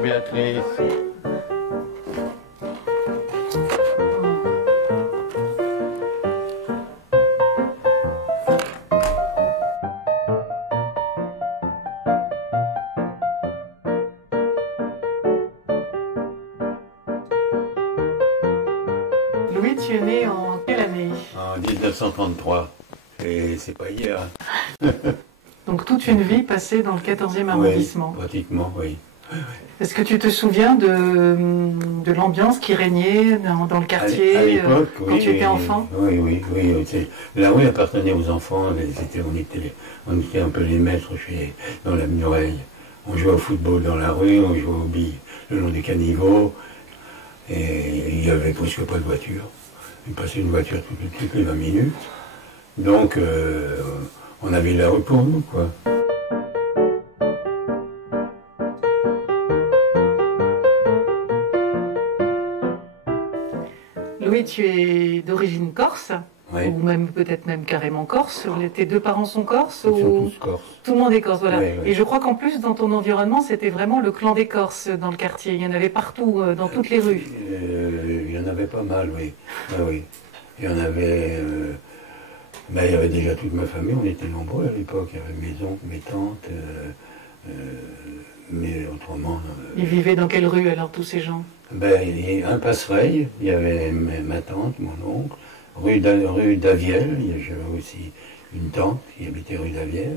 Bonjour Béatrice. Louis, tu es né en quelle année? En 1933. Et c'est pas hier. Donc toute une vie passée dans le 14e arrondissement. Oui, pratiquement, oui. Est-ce que tu te souviens de l'ambiance qui régnait dans le quartier à l'époque, quand tu étais enfant? Oui. La rue appartenait aux enfants. On était un peu les maîtres dans la muraille. On jouait au football dans la rue, on jouait aux billes le long des caniveaux. Et il n'y avait presque pas de voiture. Il passait une voiture toutes les 20 minutes. Donc, on avait la rue pour nous, quoi. Louis, tu es d'origine corse, Oui. ou même peut-être même carrément corse. Tes deux parents sont corses? Ils Ou... sont tous corses. Tout le monde est corse, voilà. Oui, oui. Et je crois qu'en plus, dans ton environnement, c'était vraiment le clan des Corses dans le quartier. Il y en avait partout, dans toutes les rues. Il y en avait pas mal, oui. Ah, oui. Il y en avait... il y avait déjà toute ma famille, on était nombreux à l'époque. Il y avait mes oncles, mes tantes, mais autrement... Ils vivaient dans quelle rue alors, tous ces gens? Il y a un Passereil, il y avait ma tante, mon oncle, rue d'Aviel, j'avais aussi une tante qui habitait rue d'Aviel,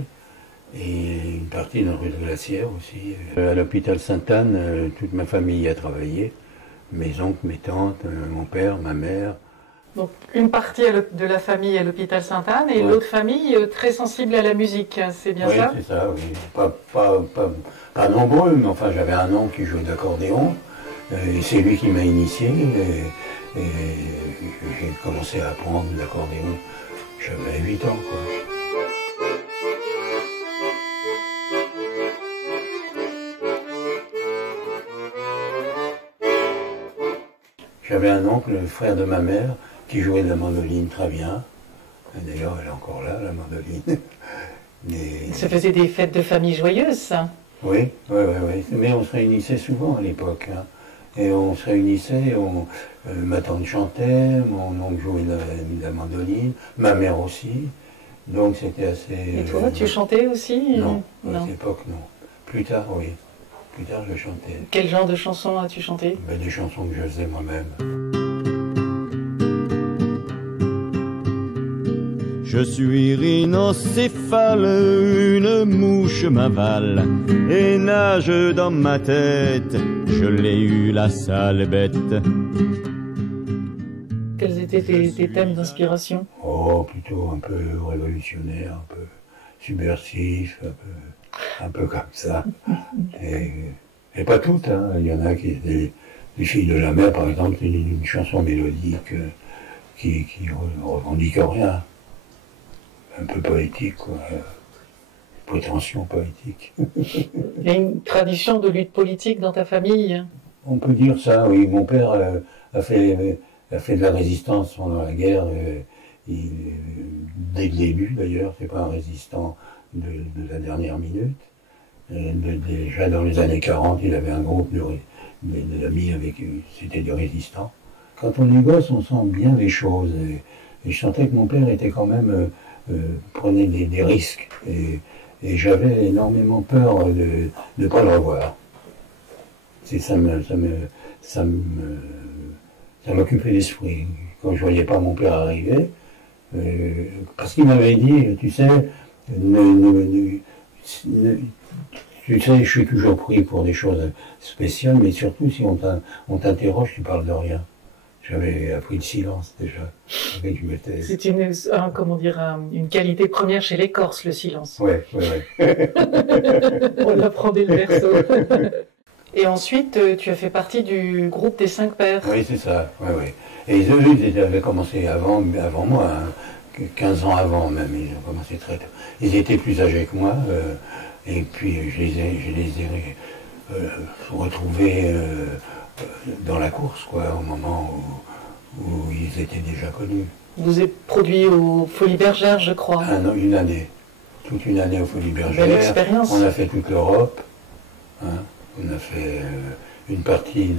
et une partie dans rue de Glacière aussi. À l'hôpital Sainte-Anne, toute ma famille y a travaillé, mes oncles, mes tantes, mon père, ma mère. Donc une partie de la famille à l'hôpital Sainte-Anne et Ouais. l'autre famille très sensible à la musique, c'est bien Oui, ça? c'est ça, oui. Pas nombreux, mais enfin j'avais un oncle qui jouait d'accordéon, et c'est lui qui m'a initié, et j'ai commencé à apprendre l'accordéon, j'avais 8 ans, quoi. J'avais un oncle, le frère de ma mère, qui jouait de la mandoline très bien. D'ailleurs, elle est encore là, la mandoline. Ça faisait des fêtes de famille joyeuses, ça? Oui. Mais on se réunissait souvent à l'époque. Hein. Et on se réunissait, ma tante chantait, mon oncle jouait de la mandoline, ma mère aussi. Donc c'était assez... Et toi, tu chantais aussi? Non, à Non. cette époque, non. Plus tard, oui. Plus tard, je chantais. Quel genre de chansons as-tu chanté? Des chansons que je faisais moi-même. Je suis rhinocéphale, une mouche m'avale et nage dans ma tête, je l'ai eu la sale bête. Quels étaient tes thèmes d'inspiration? Oh, plutôt un peu révolutionnaire, un peu subversif, un peu comme ça. Et pas toutes, hein. Il y en a qui étaient les filles de la mer, par exemple, une chanson mélodique qui revendique rien. Un peu poétique, quoi. Prétention poétique. Il y a une tradition de lutte politique dans ta famille? On peut dire ça, oui. Mon père a fait de la résistance pendant la guerre, dès le début d'ailleurs, c'est pas un résistant de la dernière minute. Déjà dans les années 40, il avait un groupe d'amis avec c'était des résistants. Quand on est gosse, on sent bien les choses. Et je sentais que mon père était quand même... prenait des risques. Et j'avais énormément peur de ne pas le revoir. Ça m'occupait l'esprit. Quand je voyais pas mon père arriver, parce qu'il m'avait dit, tu sais, tu sais, je suis toujours pris pour des choses spéciales, mais surtout si on t'interroge, tu parles de rien. J'avais appris le silence déjà. C'est une qualité première chez les Corses, le silence. Oui. On l'apprend dès le berceau. Et ensuite, tu as fait partie du groupe des 5 Pères. Oui, c'est ça. Oui. Et eux, ils avaient commencé avant moi, hein, 15 ans avant même. Ils ont commencé très tôt. Ils étaient plus âgés que moi. Et puis, je les ai retrouvés dans la course, quoi, au moment où ils étaient déjà connus. Vous êtes produit aux Folies Bergères, je crois. Ah non, une année. Toute une année aux Folies Bergères. Belle expérience. On a fait toute l'Europe. Hein. On a fait une partie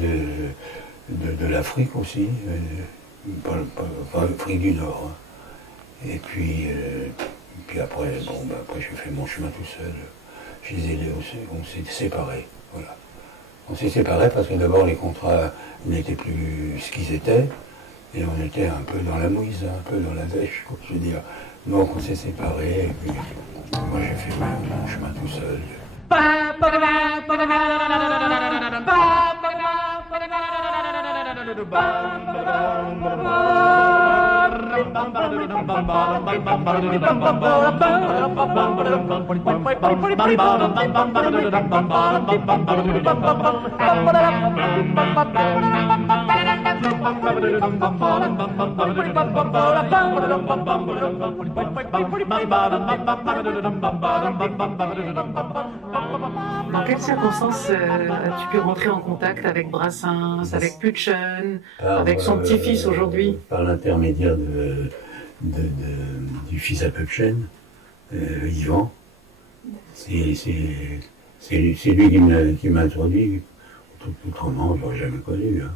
de l'Afrique aussi, pas l'Afrique du Nord. Hein. Et puis après, bon, après j'ai fait mon chemin tout seul. Je les ai aidés aussi, on s'est séparés. Voilà. On s'est séparés parce que d'abord les contrats n'étaient plus ce qu'ils étaient, et on était un peu dans la mouise, un peu dans la dèche, je veux dire. Donc on s'est séparés, et puis moi j'ai fait mon chemin tout seul. Dans quelles circonstances as-tu pu rentrer en contact avec Brassens, avec Putschen, avec son petit-fils aujourd'hui? Par l'intermédiaire du fils à Putschen, Yvan. C'est lui qui m'a introduit. Autrement, je l'aurais jamais connu. Hein.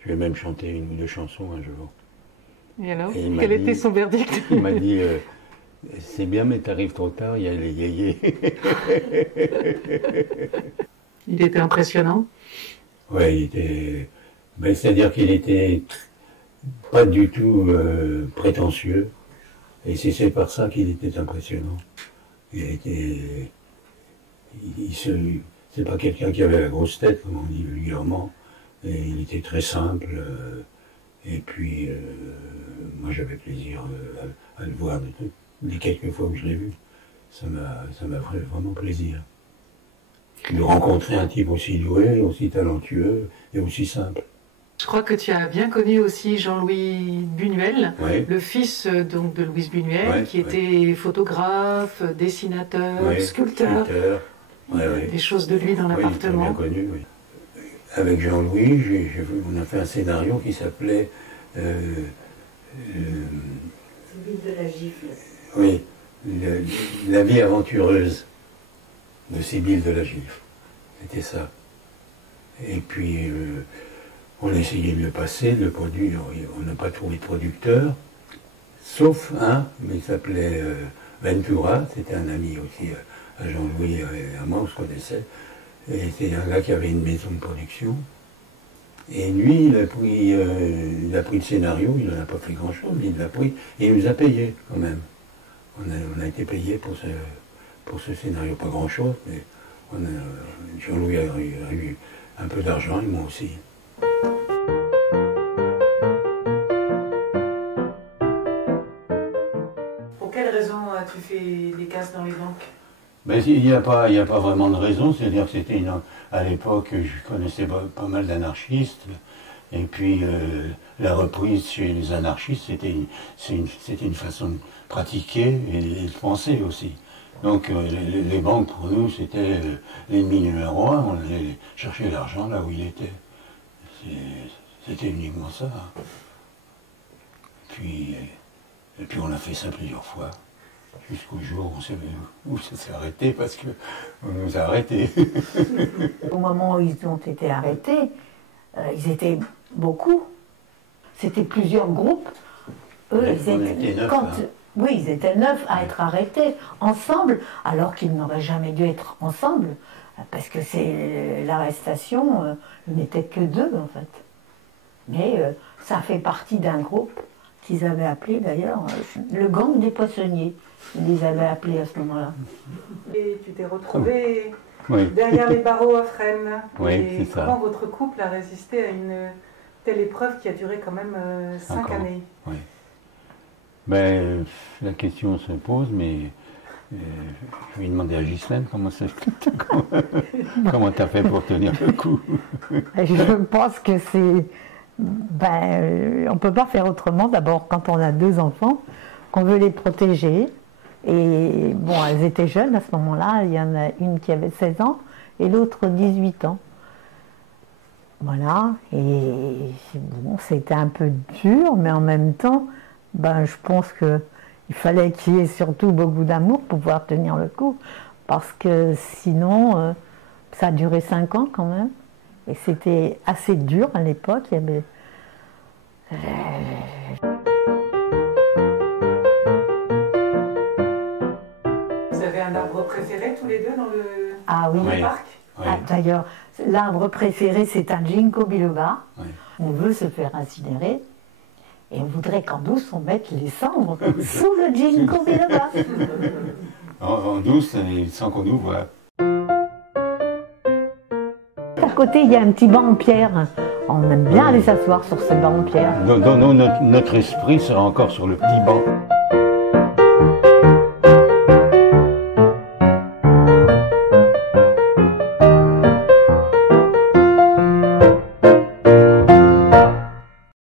Je vais même chanter une ou deux chansons un jour. Et alors, quel était son verdict? Il m'a dit c'est bien, mais t'arrives trop tard, il y a les yéyés. Il était impressionnant? Oui, il était. Ben, c'est-à-dire qu'il était pas du tout prétentieux. Et c'est par ça qu'il était impressionnant. C'est pas quelqu'un qui avait la grosse tête, comme on dit vulgairement. Et il était très simple. Et puis, moi j'avais plaisir à le voir les quelques fois que je l'ai vu. Ça m'a fait vraiment plaisir. De rencontrer un type aussi doué, aussi talentueux et aussi simple. Je crois que tu as bien connu aussi Jean-Louis Buñuel, Oui. le fils donc de Louise Buñuel, Oui, qui était photographe, dessinateur, Oui, sculpteur. Oui, oui. Des choses de lui dans Oui, l'appartement. bien connu, oui. Avec Jean-Louis, on a fait un scénario qui s'appelait Sibylle de la Gifle. oui, La vie aventureuse de Sibylle de la Gifle. C'était ça. Et puis, on a essayé de le passer, de le produire. On n'a pas trouvé de producteur, sauf un, mais il s'appelait Ventura. C'était un ami aussi à Jean-Louis et à moi, on se connaissait. Et c'est un gars qui avait une maison de production. Et lui, il a pris le scénario, il n'en a pas fait grand-chose, mais il l'a pris et il nous a payé quand même. On a été payé pour ce scénario, pas grand-chose, mais Jean-Louis a eu un peu d'argent et moi aussi. Pour quelle raison as-tu fait des casses dans les banques? Mais il n'y a pas vraiment de raison, c'est-à-dire que c'était à l'époque, je connaissais pas mal d'anarchistes, et puis la reprise chez les anarchistes, c'était une façon de pratiquer et de penser aussi. Donc les banques pour nous, c'était l'ennemi numéro un, on allait chercher l'argent là où il était. C'était uniquement ça. Et puis on a fait ça plusieurs fois. Jusqu'au jour où ça s'est arrêté, parce qu'on nous a arrêtés. Au moment où ils ont été arrêtés, ils étaient beaucoup. C'était plusieurs groupes. Eux, On était 9. Oui, ils étaient 9 à être arrêtés ensemble, alors qu'ils n'auraient jamais dû être ensemble, parce que l'arrestation, il n'était que 2 en fait. Mais ça fait partie d'un groupe qu'ils avaient appelé d'ailleurs le gang des poissonniers. Ils les avaient appelés à ce moment-là. Et tu t'es retrouvé Oui. derrière les barreaux à Fresnes. Oui, Et c'est ça. comment votre couple a résisté à une telle épreuve qui a duré quand même 5 années? Oui. Ben, la question se pose, mais je vais demander à Ghislaine comment t'as fait pour tenir le coup. Je pense que c'est... on ne peut pas faire autrement. D'abord, quand on a 2 enfants, qu'on veut les protéger. Et bon, elles étaient jeunes à ce moment-là. Il y en a une qui avait 16 ans et l'autre 18 ans. Voilà. Et bon, c'était un peu dur, mais en même temps, je pense qu'il fallait qu'il y ait surtout beaucoup d'amour pour pouvoir tenir le coup. Parce que sinon, Ça a duré 5 ans quand même. Et c'était assez dur à l'époque. Il y avait... Vous avez un arbre préféré tous les deux dans le parc? Oui. Ah, d'ailleurs, l'arbre préféré, c'est un ginkgo biloba. Oui. On veut se faire incinérer. Et on voudrait qu'en douce, on mette les cendres sous le ginkgo biloba. En douce, sans qu'on nous voit. À côté, il y a un petit banc en pierre. On aime bien aller s'asseoir sur ce banc en pierre. Notre esprit sera encore sur le petit banc.